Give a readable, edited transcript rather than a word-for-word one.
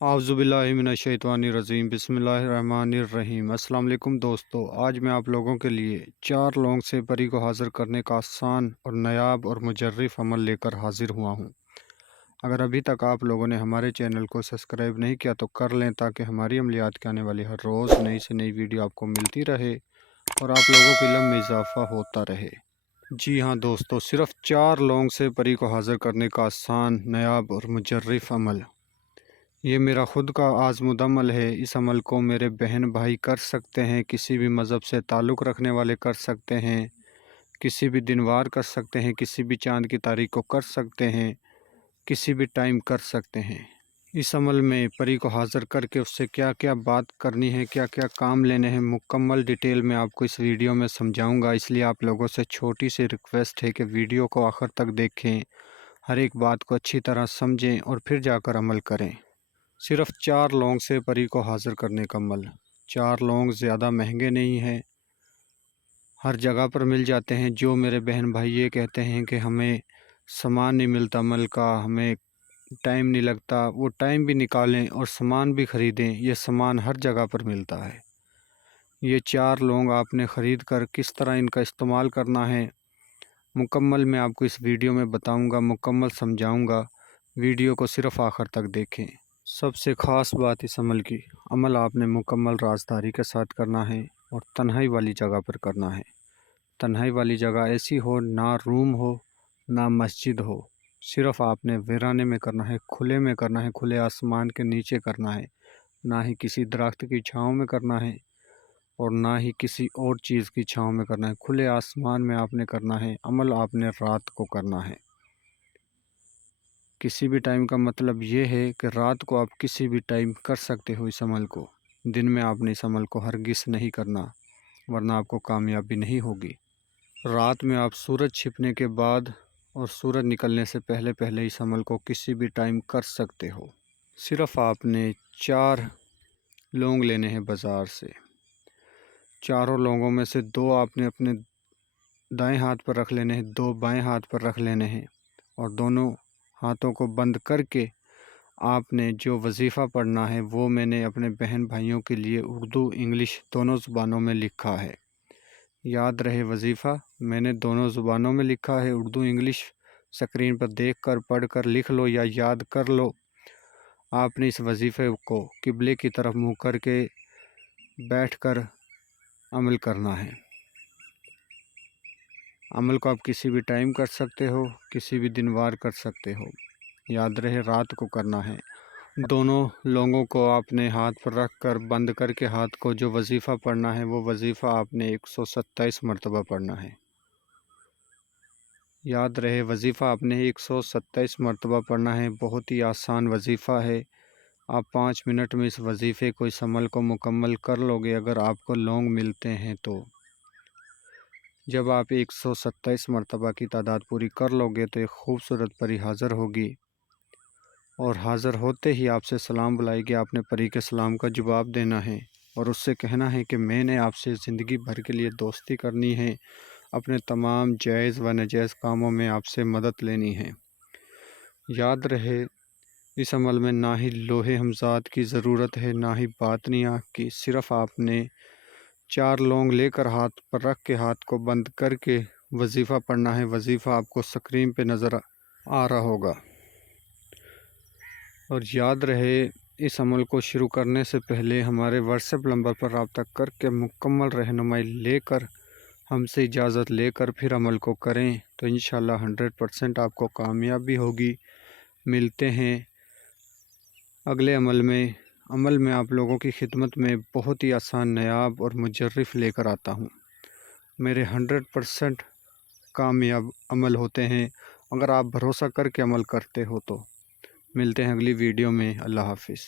आउज़ुबिल्लाहिमिनश्शैतानिर्रजीम बिस्मिल्लाहिर्रहमानिर्रहीम। अस्सलाम वालेकुम दोस्तों, आज मैं आप लोगों के लिए 4 लौंग से परी को हाज़िर करने का आसान और नायाब और मुजर्रिफ अमल लेकर हाज़िर हुआ हूँ। अगर अभी तक आप लोगों ने हमारे चैनल को सब्सक्राइब नहीं किया तो कर लें, ताकि हमारी अमलियात के आने वाली हर रोज़ नई से नई वीडियो आपको मिलती रहे और आप लोगों के इल्म में इजाफ़ा होता रहे। जी हाँ दोस्तों, सिर्फ़ 4 लौंग से परी को हाज़िर करने का आसान, नायाब और मुजर्रिफ अमल। ये मेरा ख़ुद का आज़मुद अमल है। इस अमल को मेरे बहन भाई कर सकते हैं, किसी भी मज़हब से ताल्लुक़ रखने वाले कर सकते हैं, किसी भी दिनवार कर सकते हैं, किसी भी चाँद की तारीख़ को कर सकते हैं, किसी भी टाइम कर सकते हैं। इस अमल में परी को हाज़िर करके उससे क्या क्या बात करनी है, क्या क्या काम लेने हैं, मुकम्मल डिटेल में आपको इस वीडियो में समझाऊँगा। इसलिए आप लोगों से छोटी सी रिक्वेस्ट है कि वीडियो को आखिर तक देखें, हर एक बात को अच्छी तरह समझें और फिर जाकर अमल करें। सिर्फ़ 4 लौंग से परी को हाज़िर करने का अमल। 4 लौंग ज़्यादा महंगे नहीं हैं, हर जगह पर मिल जाते हैं। जो मेरे बहन भाई ये कहते हैं कि हमें सामान नहीं मिलता अमल का, हमें टाइम नहीं लगता, वो टाइम भी निकालें और सामान भी ख़रीदें। ये सामान हर जगह पर मिलता है। ये 4 लौंग आपने ख़रीद कर किस तरह इनका इस्तेमाल करना है, मुकम्मल मैं आपको इस वीडियो में बताऊँगा, मुकम्मल समझाऊँगा। वीडियो को सिर्फ़ आखिर तक देखें। सबसे ख़ास बात इस अमल की, अमल आपने मुकम्मल राज़दारी के साथ करना है और तन्हाई वाली जगह पर करना है। तन्हाई वाली जगह ऐसी हो, ना रूम हो ना मस्जिद हो। सिर्फ़ आपने वीराने में करना है, खुले में करना है, खुले आसमान के नीचे करना है। ना ही किसी दरख्त की छाँव में करना है और ना ही किसी और चीज़ की छाँव में करना है। खुले आसमान में आपने करना है। अमल आपने रात को करना है। किसी भी टाइम का मतलब ये है कि रात को आप किसी भी टाइम कर सकते हो इस अमल को। दिन में आपने इस अमल को हरगिज़ नहीं करना, वरना आपको कामयाबी नहीं होगी। रात में आप सूरज छिपने के बाद और सूरज निकलने से पहले पहले इस अमल को किसी भी टाइम कर सकते हो। सिर्फ़ आपने 4 लौंग लेने हैं बाज़ार से। चारों लौंगों में से 2 आपने अपने दाएं हाथ पर रख लेने हैं, 2 बाएं हाथ पर रख लेने हैं और दोनों हाथों को बंद करके आपने जो वजीफ़ा पढ़ना है वो मैंने अपने बहन भाइयों के लिए उर्दू इंग्लिश दोनों ज़ुबानों में लिखा है। याद रहे, वजीफ़ा मैंने दोनों ज़ुबानों में लिखा है, उर्दू इंग्लिश। स्क्रीन पर देख कर पढ़ कर लिख लो या याद कर लो। आपने इस वजीफ़े को किबले की तरफ मुँह करके बैठ कर अमल करना है। अमल को आप किसी भी टाइम कर सकते हो, किसी भी दिन वार कर सकते हो। याद रहे, रात को करना है। दोनों लौंगों को आपने हाथ पर रख कर बंद करके हाथ को जो वजीफ़ा पढ़ना है वो वजीफ़ा आपने 127 मरतबा पढ़ना है। याद रहे, वजीफ़ा आपने 127 मरतबा पढ़ना है। बहुत ही आसान वजीफ़ा है। आप 5 मिनट में इस वजीफ़े को, इस अमल को मुकम्मल कर लोगे अगर आपको लौंग मिलते हैं तो। जब आप 127 मरतबा की तादाद पूरी कर लोगे तो एक ख़ूबसूरत परी हाज़िर होगी और हाज़िर होते ही आपसे सलाम बुलाएगी। आपने परी के सलाम का जवाब देना है और उससे कहना है कि मैंने आपसे ज़िंदगी भर के लिए दोस्ती करनी है, अपने तमाम जायज़ व नाजायज़ कामों में आपसे मदद लेनी है। याद रहे, इस अमल में ना ही लोहे हमज़ाद की ज़रूरत है, ना ही बातनी आँख की। सिर्फ़ आपने 4 लौंग लेकर हाथ पर रख के हाथ को बंद करके वजीफ़ा पढ़ना है। वजीफ़ा आपको स्क्रीन पे नज़र आ रहा होगा। और याद रहे, इस अमल को शुरू करने से पहले हमारे व्हाट्सएप नंबर पर रब्ता करके मुकम्मल रहनुमाई लेकर, हमसे इजाज़त लेकर फिर अमल को करें तो इंशाअल्लाह 100% आपको कामयाबी होगी। मिलते हैं अगले अमल में। अमल में आप लोगों की खिदमत में बहुत ही आसान, नायाब और मुजर्रिफ लेकर आता हूँ। मेरे 100% कामयाब अमल होते हैं अगर आप भरोसा करके अमल करते हो तो। मिलते हैं अगली वीडियो में। अल्लाह हाफ़िज़।